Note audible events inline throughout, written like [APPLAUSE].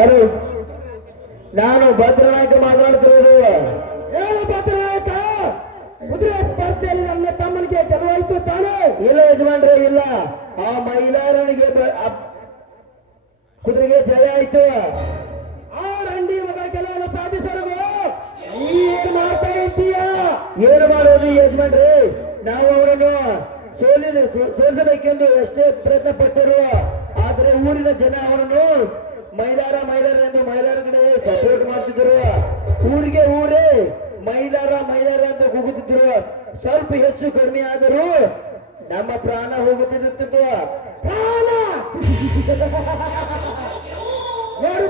Hello ನಾನು ಭದ್ರನಾಯಕ ಮಾತನಾಡ್ತಿರೋದು ಏನು ಭದ್ರನಾಯಕ ಕುದುರೆ ಸ್ಪರ್ಧೆಯಲ್ಲಿ ನನ್ನ ತಮ್ಮನಿಗೆ ಗೆಲುವಾಯ್ತು ತಾನೇ? ಇಲ್ಲ ಯಜಮಾನ್ರೆ ಇಲ್ಲ. ಆ ಅಪ್- ಕುದುರೆಗೆ ಜಯ ಆಯ್ತು. ಆ ರಂಡಿ ಮಗ ಗೆಲುವನ್ನು ಸಾಧಿಸೋರ್ಗು. ಏನ್ ಮಾಡ್ತಾ ಇದ್ದೀಯ? ಏನು ಮಾಡೋದು ಯಜಮಾನ್ರಿ? ನಾವು ಅವರನ್ನು ಸೋಲಿನ ಸೋಲಿಸಬೇಕೆಂದು ಎಷ್ಟೇ ಪ್ರಯತ್ನ ಪಟ್ಟರು ಆದ್ರೆ ಊರಿನ ಜನ ಅವರನ್ನು ಮೈಲಾರ ಮೈಲಾರ ಎಂದು ಮೈಲಾರ ಕಡೆ ಸಪೋರ್ಟ್ ಮಾಡ್ತಿದ್ರು. ಊರಿಗೆ ಊರೇ ಮೈಲಾರ ಮೈಲಾರ ಅಂತ ಕೂಗುತ್ತಿದ್ರು. ಸ್ವಲ್ಪ ಹೆಚ್ಚು ಕಡಿಮೆ ಆದರೂ ನಮ್ಮ ಪ್ರಾಣ ಹೋಗುತ್ತಿದ್ದು ಪ್ರಾಣ! [LAUGHS] ನೋಡು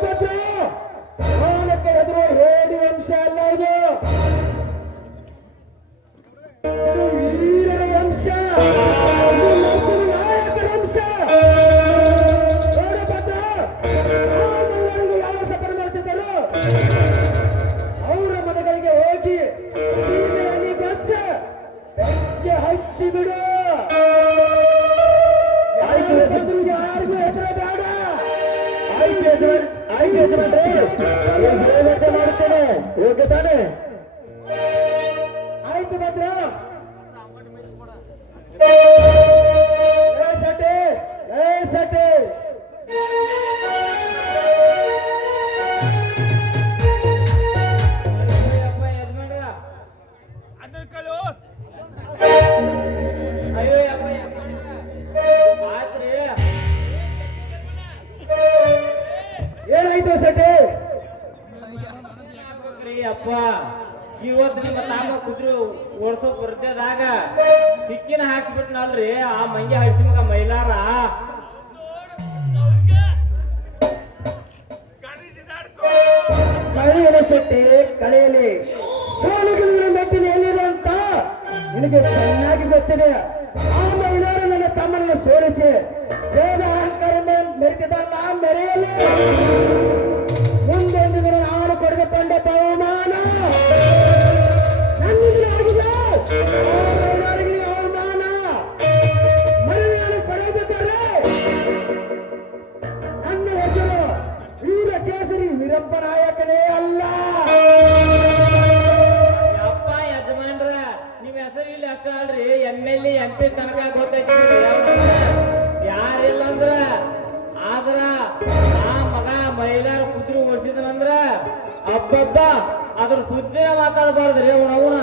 ಅದ್ರ ಸುದ್ದಿನ ಮಾತಾಡಬಾರ್ದ್ರಿ ಅವನ ಅವನ.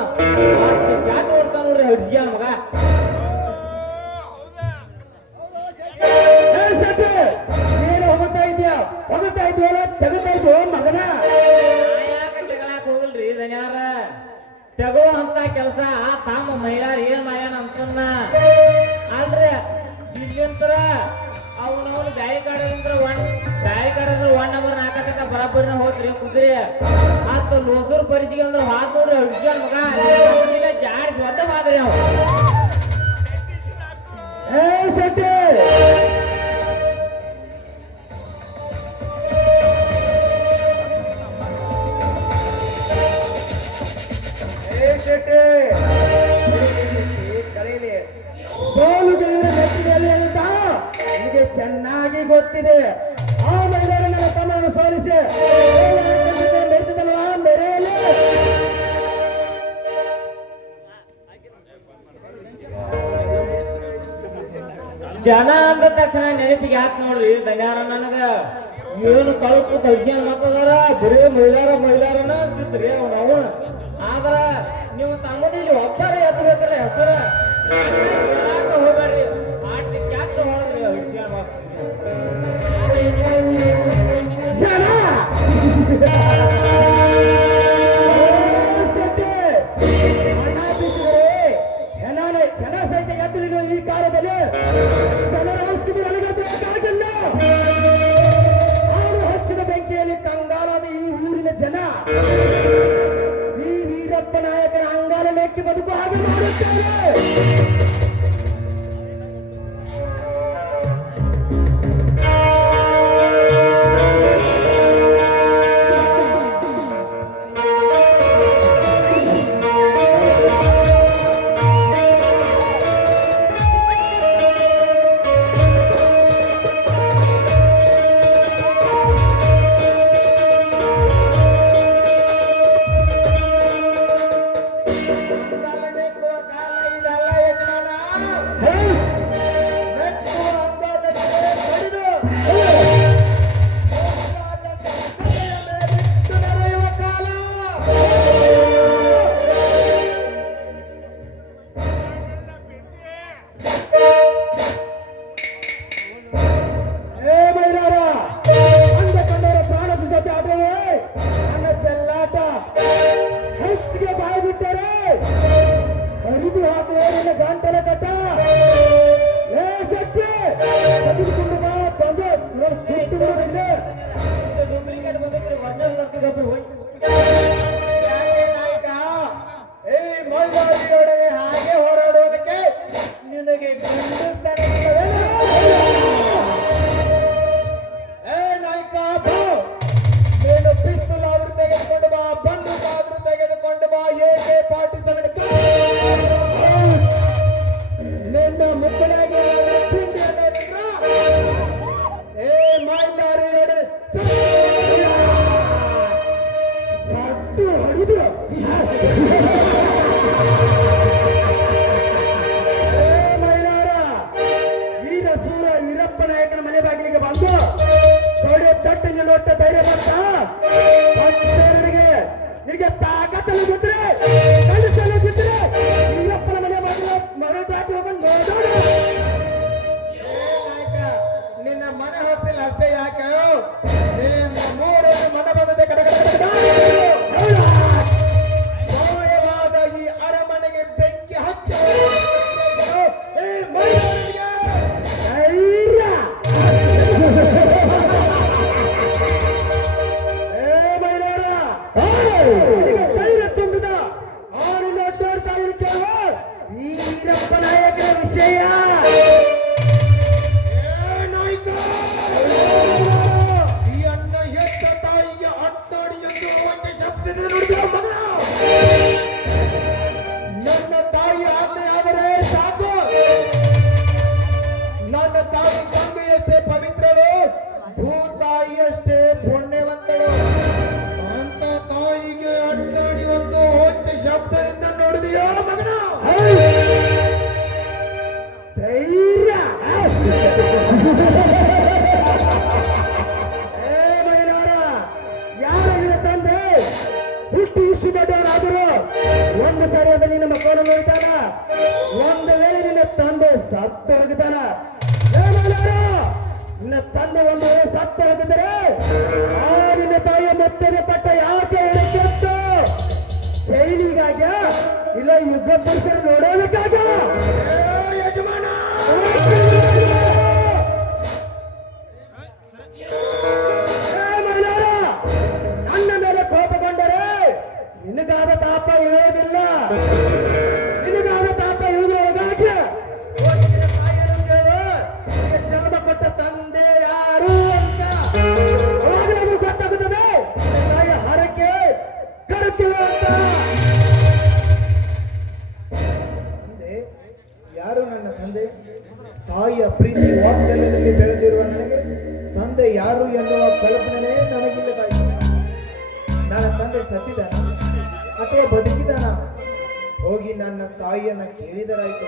ಕ್ಯಾಟ್ ಓಡ್ತಾನ ನೋಡ್ರಿ ಹಡ್ಸಿಗೆ ಮಗ. ನೀನು ಹೋಗ್ತಾ ಹೋಗ್ತಾ ಹೋಗಲ್ರಿ ತೆಗೋ ಅಂತ ಕೆಲಸ ತಾಮ ಮೈಲಾರ ಏನ್ ಮಾಡ್ಯಾನ ಅಂತನ್ನ ಅಲ್ರಿ ಇಲ್ಲಿಂತ್ರ ಅವನವನು ಬ್ಯಾರಿ ಅಂದ್ರೆ ಒನ್ ಬ್ಯಾರಿ ಕಾಡಂದ್ರ ಒನ್ ನಂಬರ್ ನಾಲ್ಕಕ್ಕ ಬರಾಬರಿನ ಹೋದ್ರಿ ಕುದ್ರಿ. ಮತ್ತ ಲೋಸೂರ್ ಪರಿಸಿಗೆ ಅಂದ್ರೆ ಹಾತ್ ನೋಡ್ರಿ ಹುಡ್ಗ್ಯಾನ್ ಮಗ. ಜಾಡ್ಸ್ ಒಟ್ಟ ಮಾದ್ರಿ ಅವ ಏ ನಿಮಗೆ ಚೆನ್ನಾಗಿ ಗೊತ್ತಿದೆ. ಆ ಮಹಿಳೆಯರ ನನ್ನ ಸೋಲಿಸಿ. ಜನ ಅಂದ ತಕ್ಷಣ ನೆನಪಿಗೆ ಯಾಕೆ ನೋಡ್ರಿ ದನ್ಯಾರ ನನಗ. ಏನು ತಳುಪು ಕಳ್ಸ್ಯಾನ ಮತ್ತದಾರ ಬರೀ ಮಹಿಳಾರ ಮಹಿಳಾರನ ಅಂತಿದ್ರಿ ಅವ್ನ ಅವನ ಆದ್ರ ನೀವು ತಮ್ಮದಿಲ್ಲಿ ಒಬ್ಬರ ಎತ್ತಬೇಕಲ್ಲ ಹೆಸರ. ಅಂಗಾಲ ಬದುಕು ಹಾಗೆ ಮಾಡುತ್ತಾರೆ Let's know. ನಿನ್ನ ತಂದೆ ಒಂದು ಸತ್ತ ಹೋಗಿದ್ರೆ ಆ ನಿನ್ನ ತಾಯಿಯ ಮತ್ತೊಂದು ಪಟ್ಟ ಯಾಕೆ ಹೇಳಕ್ಕಿತ್ತು ಶೈಲಿಗಾಗ ಇಲ್ಲ ಯುದ್ಧ ಪುರುಷರು ನೋಡೋದಕ್ಕಾಗ ಯಜಮಾನ! ತಂದೆ ಸತ್ತಿದ್ದಾನ? ಮತ್ತೆ ಬದುಕಿದಾನ ಹೋಗಿ ನನ್ನ ತಾಯಿಯನ್ನ ಕೇಳಿದರಾಯ್ತು.